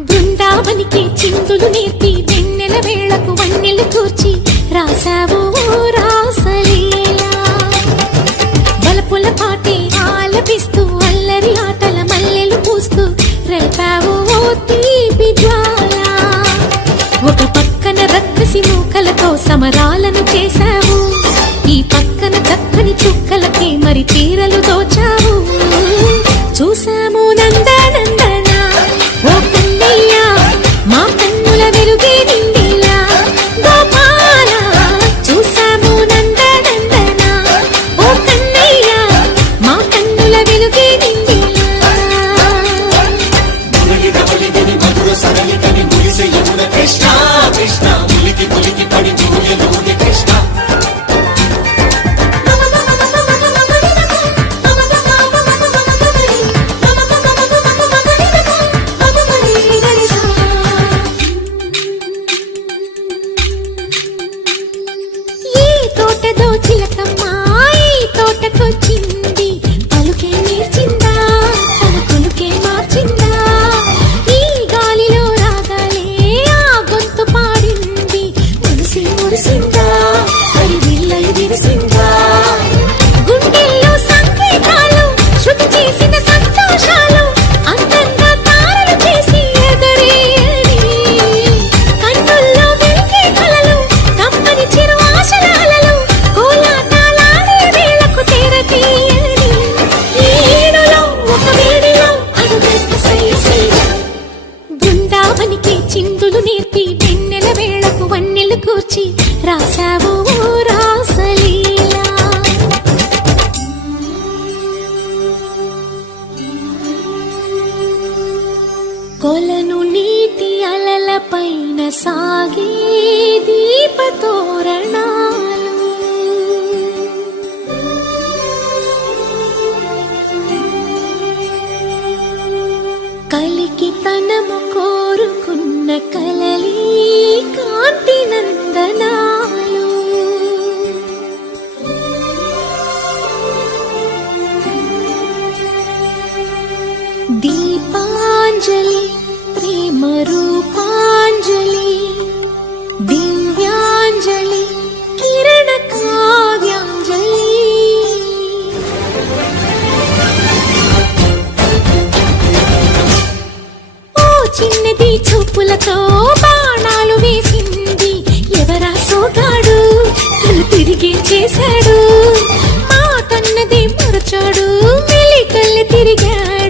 బృందావనికి చిందులు నేర్పి వెన్నెల వేళకు వన్నెలు కూర్చి రాసావు రాసలీలా బలపుల పాటే ఆలపిస్తూ అల్లరి ఆటల మల్లెలు పూస్తూ రేపావు తీపి జ్వాల ఒక పక్కన రక్కసి మూకలతో సమరాలను చేశావు ఈ పక్కన చక్కని చుక్కలకి మరి చీరలు దోచావు చూసాము నందనందన ఓ కన్నయ్య మా కన్నుల వెలుగే నిండిలా గోపాల చూసాము నందనందన ఓ కన్నయ్య మా కన్నుల వెలుగే నిండిలా కృష్ణ కృష్ణ ములికి ములికి పడి జీవులలోని కృష్ణ తోటకొచ్చింది పలుకే నేర్చిందా తన కొలుకే మార్చిందా ఈ గాలిలో రాగాలే ఆ గొంతు పాడింది మురిసి మురిసిందా అది విల్లై విరిసిందా గుండెల్లో సంకేతాలు శృతి చేసిన సంతోషాలు అందంగా తారలు చేసి ఎగరేయని కన్నుల్లో వెలిగే కలలు కమ్మని చిరు ఆశల అలలు బృందావనికి చిందులు నేర్పి వెన్నెల వేళకు వన్నెలు కూర్చి రాసావు రాసలీలా కొలను నీటి అలల పైన సాగే దీపతోరణాలు కలికి తనము కోరుకున్న కలలి కాంతి నందనాలు దీపాంజలి ప్రేమ రూపాంజలి దివ్యాంజలి కిరణ కావ్యాంజలి చిన్నది చూపులతో బాణాలు వేసింది ఎవరా సోగాడు తను తిరిగి చేశాడు మా కన్నది మరచాడు మెలికల్లి తిరిగాడు